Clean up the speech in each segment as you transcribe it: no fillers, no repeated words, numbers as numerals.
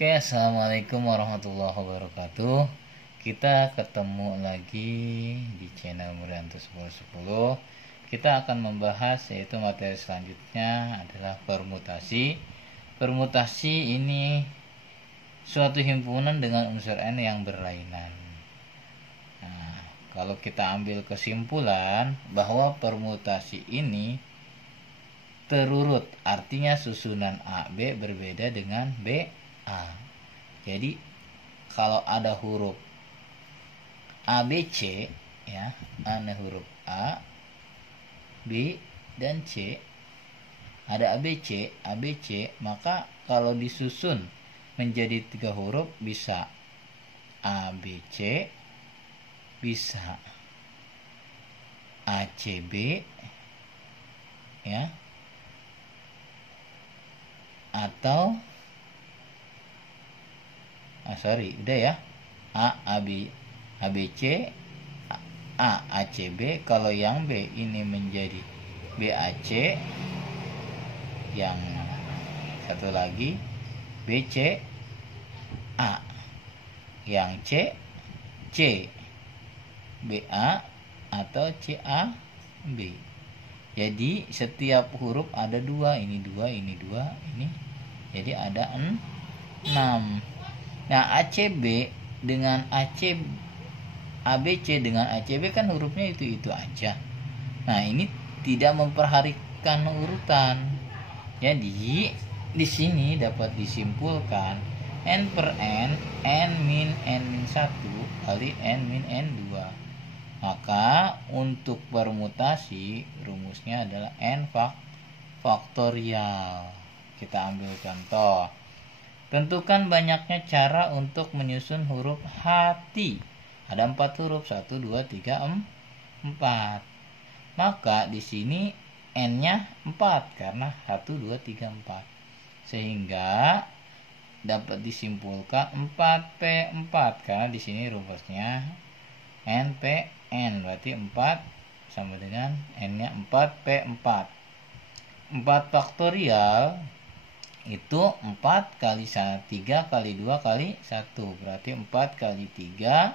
Oke, assalamualaikum warahmatullahi wabarakatuh. Kita ketemu lagi di channel Murianto 1010. Kita akan membahas yaitu materi selanjutnya adalah permutasi. Permutasi ini suatu himpunan dengan unsur n yang berlainan. Nah, kalau kita ambil kesimpulan bahwa permutasi ini terurut, artinya susunan A B berbeda dengan B A. Jadi kalau ada huruf A B C ya, ada huruf A, B dan C, ada A B C, maka kalau disusun menjadi 3 huruf bisa A B C, bisa A C B ya, atau udah ya, A B C, A C B. Kalau yang B ini menjadi B A C, yang satu lagi B C A, yang C B A atau C A B. Jadi setiap huruf ada 2, ini 2, ini 2, ini. Jadi ada 6. Nah, ACB dengan ABC dengan ACB kan hurufnya itu aja. Nah, ini tidak memperhatikan urutan. Jadi di sini dapat disimpulkan n per n min 1 kali n min n 2. Maka untuk permutasi rumusnya adalah n faktorial. Kita ambil contoh. Tentukan banyaknya cara untuk menyusun huruf hati. Ada 4 huruf, 1, 2, 3, 4. Maka di sini n-nya 4 karena 1, 2, 3, 4. Sehingga dapat disimpulkan 4P4 karena di sini rumusnya NPN, berarti 4 sama dengan n-nya 4P4. 4 faktorial itu 4 kali 3 kali 2 kali 1, berarti 4 kali 3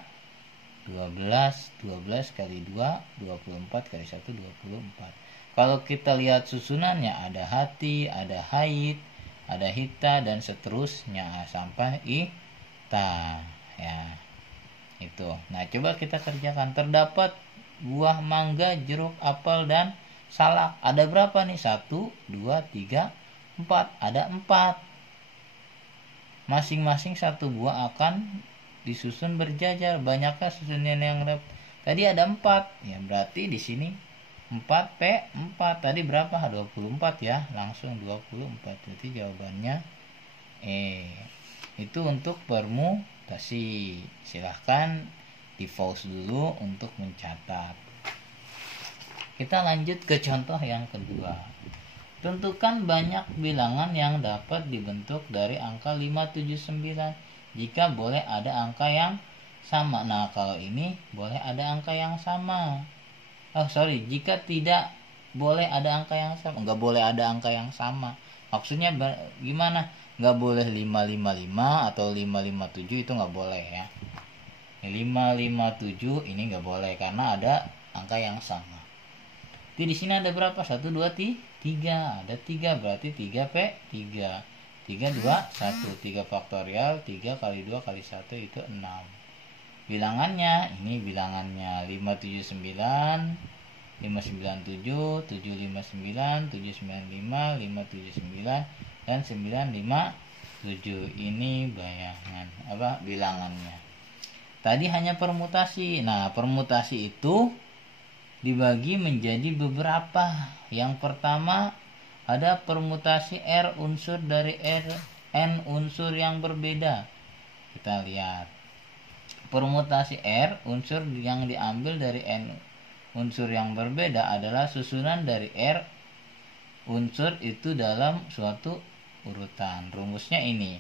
12 kali 2 24 kali 1 24. Kalau kita lihat susunannya ada hati, ada haid, ada hita dan seterusnya sampai ita ya. Itu. Nah, coba kita kerjakan. Terdapat buah mangga, jeruk, apel dan salak. Ada berapa nih? 1 2 3 4. Ada 4. Masing-masing satu buah akan disusun berjajar. Banyakkah susunan yang tadi ada 4? Ya, berarti di sini 4P4. Tadi berapa? 24 ya. Langsung 24. Jadi jawabannya itu untuk permutasi. Silahkan di pause dulu untuk mencatat. Kita lanjut ke contoh yang kedua. Tentukan banyak bilangan yang dapat dibentuk dari angka 579 jika boleh ada angka yang sama. Nah, kalau ini boleh ada angka yang sama. Jika tidak boleh ada angka yang sama. Nggak boleh ada angka yang sama. Maksudnya gimana? Nggak boleh 555 atau 557, itu nggak boleh ya. 557 ini nggak boleh karena ada angka yang sama. Jadi di sini ada berapa? 1 2 3. Ada 3, berarti 3P3. 3 2 1. 3 faktorial 3 kali 2 kali 1 itu 6. Bilangannya, ini bilangannya 579 597 759 795 579 dan 957. Ini bilangannya. Tadi hanya permutasi. Nah, permutasi itu dibagi menjadi beberapa. Yang pertama ada permutasi R unsur dari N unsur yang berbeda. Kita lihat. Permutasi R unsur yang diambil dari N unsur yang berbeda adalah susunan dari R unsur itu dalam suatu urutan. Rumusnya ini.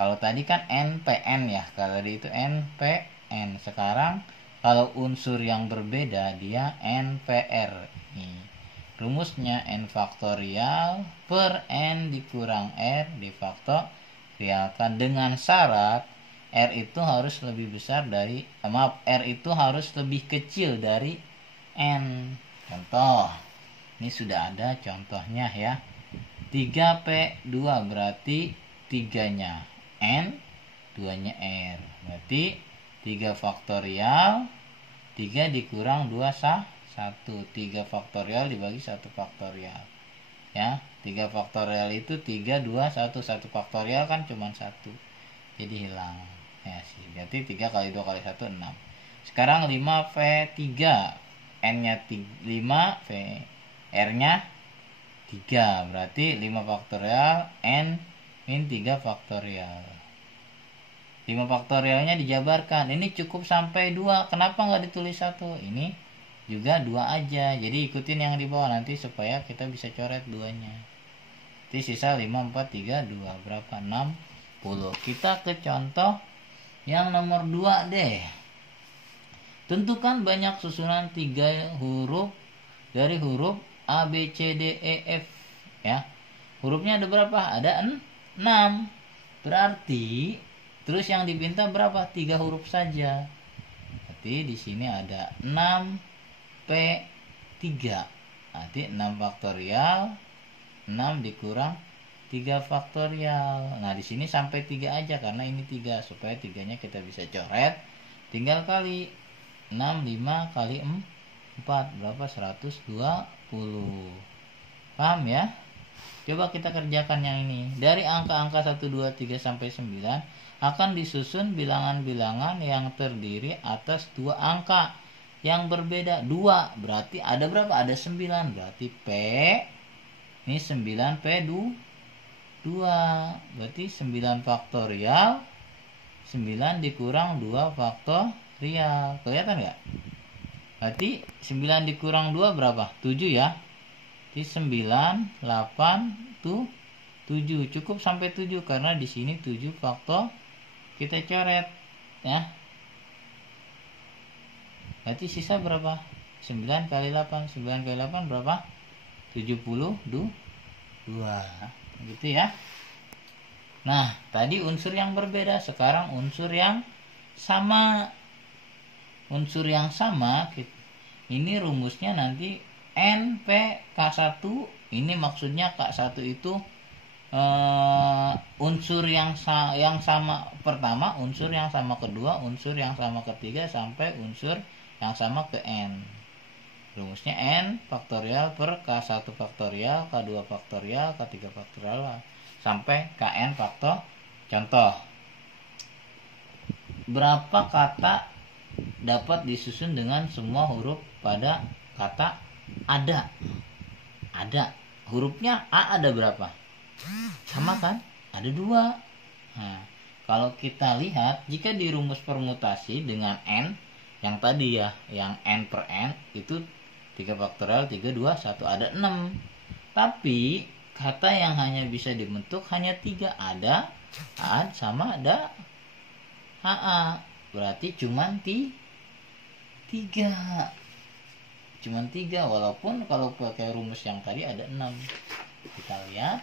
Kalau tadi kan NPN ya. Kalau tadi itu NPN. Sekarang kalau unsur yang berbeda dia NPR. Rumusnya n faktorial per n dikurang r rialkan dengan syarat R itu harus lebih besar dari R itu harus lebih kecil dari N. Contoh, ini sudah ada contohnya ya. 3P2 berarti 3-nya N, 2-nya R. Berarti 3 faktorial 3 dikurang 2 1. 3 faktorial dibagi 1 faktorial. Ya, 3 faktorial itu 3, 2, 1. 1 faktorial kan cuma 1. Jadi hilang. Ya sih, berarti 3 kali 2 kali 1 6. Sekarang 5V3. N-nya 5, V R-nya 3. Berarti 5 faktorial N min 3 faktorial. 5 faktorialnya dijabarkan. Ini cukup sampai 2. Kenapa nggak ditulis 1? Ini juga 2 aja. Jadi ikutin yang di bawah nanti supaya kita bisa coret 2-nya. Jadi sisa 5, 4, 3, 2. Berapa? 60. Kita ke contoh yang nomor 2 deh. Tentukan banyak susunan 3 huruf dari huruf A, B, C, D, E, F. Ya. Hurufnya ada berapa? Ada 6. Berarti terus yang dipinta berapa? 3 huruf saja. Berarti di sini ada 6P3. Nanti 6 faktorial 6 dikurang 3 faktorial. Nah, di sini sampai 3 aja karena ini 3. Supaya 3-nya kita bisa coret, tinggal kali 6, 5 kali 4 berapa? 120. Paham ya? Coba kita kerjakan yang ini. Dari angka-angka 1, 2, 3 sampai 9 akan disusun bilangan-bilangan yang terdiri atas 2 angka yang berbeda. 2 berarti ada berapa? Ada 9. Berarti P ini 9P2. Berarti 9 faktorial 9 dikurang 2 faktorial. Kelihatan nggak? Berarti 9 dikurang 2 berapa? 7 ya. Jadi 9, 8, 7. Cukup sampai 7 karena di sini 7 faktor kita coret ya. Berarti sisa berapa? 9 kali 8. 9 kali 8 berapa? 72. Gitu ya. Nah, tadi unsur yang berbeda, sekarang unsur yang sama. Unsur yang sama ini rumusnya nanti NPK1. Ini maksudnya K1 itu unsur yang sama pertama, unsur yang sama kedua, unsur yang sama ketiga, sampai unsur yang sama ke N. Rumusnya N faktorial per K1 faktorial, K2 faktorial, K3 faktorial, sampai Kn faktor. Contoh, berapa kata dapat disusun dengan semua huruf pada kata ada? Ada. Hurufnya A ada berapa? Sama kan? Ada 2. Nah, kalau kita lihat, jika di rumus permutasi dengan N, yang tadi ya, yang N per N, itu 3 faktorial, 3, 2, 1, ada 6. Tapi, kata yang hanya bisa dibentuk hanya 3. Ada A sama ada HA. Berarti cuman 3. Cuman 3, walaupun kalau pakai rumus yang tadi ada 6. Kita lihat.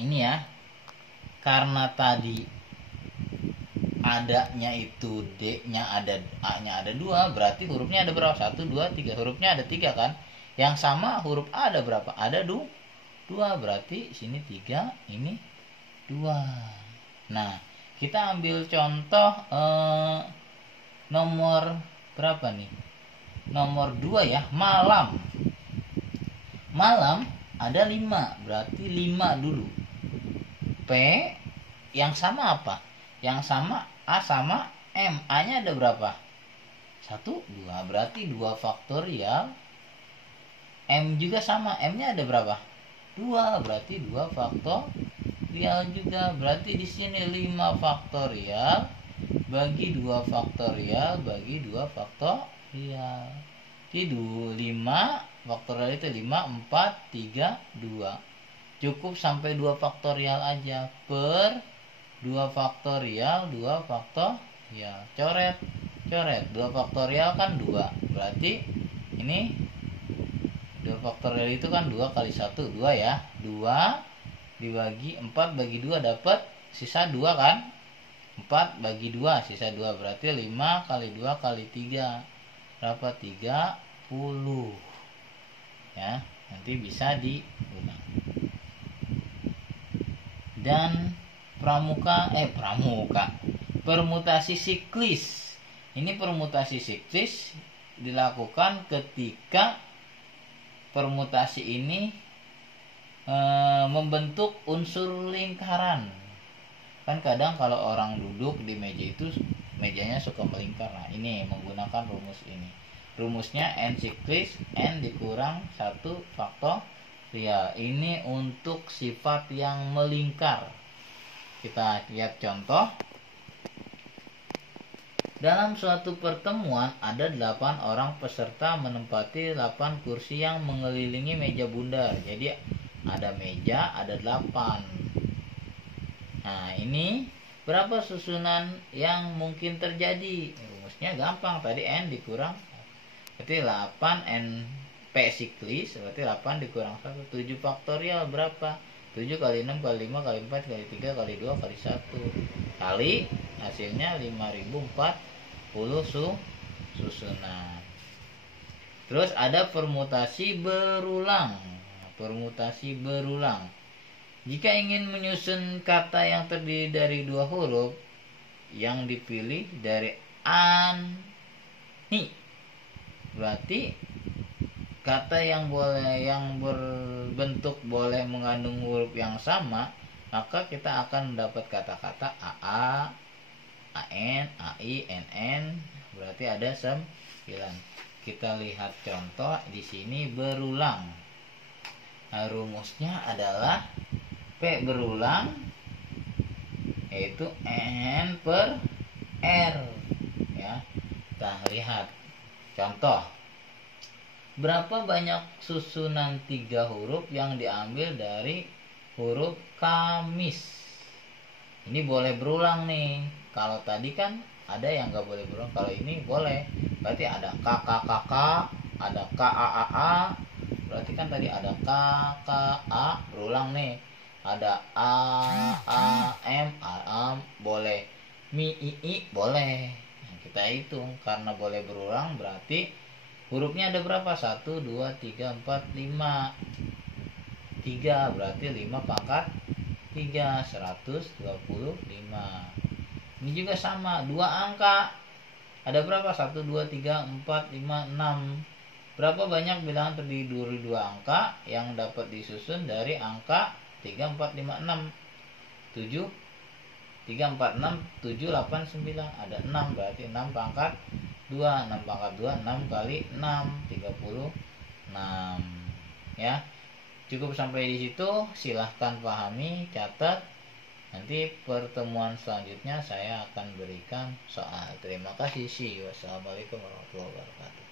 Ini ya. Karena tadi adanya itu D-nya ada, A-nya ada 2, berarti hurufnya ada berapa? 1, 2, 3. Hurufnya ada 3 kan? Yang sama huruf A ada berapa? Ada 2. Berarti sini 3, ini 2. Nah, kita ambil contoh nomor berapa nih? Nomor 2 ya, malam. Malam ada 5, berarti 5 dulu. P yang sama apa? Yang sama A sama M. A-nya ada berapa? 1, 2. Berarti 2 faktorial. M juga sama. M-nya ada berapa? 2. Berarti 2 faktorial juga. Berarti di sini 5 faktorial bagi 2 faktorial bagi 2 faktorial. Jadi 5 faktorial itu 5, 4, 3, 2. Cukup sampai 2 faktorial aja per 2 faktorial, 2 faktorial. Coret. 2 faktorial kan 2. Berarti ini 2 faktorial itu kan 2 kali 1, 2 ya. 2 dibagi 4 bagi 2 dapat sisa 2 kan. 4 bagi 2 sisa 2, berarti 5 kali 2 kali 3 berapa? 30 ya, nanti bisa digunakan. Dan permutasi siklis. Ini permutasi siklis dilakukan ketika permutasi ini membentuk unsur lingkaran. Kan kadang kalau orang duduk di meja itu mejanya suka melingkar. Nah, ini menggunakan rumus ini. Rumusnya n siklis n dikurang 1 faktorial. Ini untuk sifat yang melingkar. Kita lihat contoh. Dalam suatu pertemuan ada 8 orang peserta menempati 8 kursi yang mengelilingi meja bundar. Jadi ada meja, ada 8. Nah, ini berapa susunan yang mungkin terjadi? Rumusnya gampang, tadi n dikurang, berarti 8 n p siklis, berarti 8 dikurang 1, 7 faktorial berapa? 7 kali 6 kali 5 kali 4 kali 3 kali 2 kali 1 kali hasilnya 5040 susunan. Terus ada permutasi berulang. Permutasi berulang. Jika ingin menyusun kata yang terdiri dari 2 huruf, yang dipilih dari ani, berarti kata yang berbentuk boleh mengandung huruf yang sama, maka kita akan mendapat kata-kata aa, an, ai, nn, berarti ada 9. Kita lihat contoh di sini berulang. Nah, rumusnya adalah P berulang yaitu N per R ya. Kita lihat contoh. Berapa banyak susunan 3 huruf yang diambil dari huruf Kamis? Ini boleh berulang nih. Kalau tadi kan ada yang nggak boleh berulang, kalau ini boleh. Berarti ada KKKK, ada KAAA. Berarti kan tadi ada KKA berulang nih. Ada AM boleh. MII boleh. Nah, kita hitung karena boleh berulang berarti hurufnya ada berapa? 1, 2, 3, 4, 5. 3 berarti 5 pangkat 3, 125. Ini juga sama, 2 angka. Ada berapa? 1, 2, 3, 4, 5, 6. Berapa banyak bilangan terdiri dari 2 angka yang dapat disusun dari angka 3, 4, 5, 6? 7, 3, 4, 6, 7, 8, 9. Ada 6, berarti 6 pangkat 2. 6 pangkat 2, 6 kali 6, 36. Ya. Cukup sampai di situ. Silahkan pahami, catat. Nanti pertemuan selanjutnya saya akan berikan soal. Terima kasih. See you. Wassalamualaikum warahmatullahi wabarakatuh.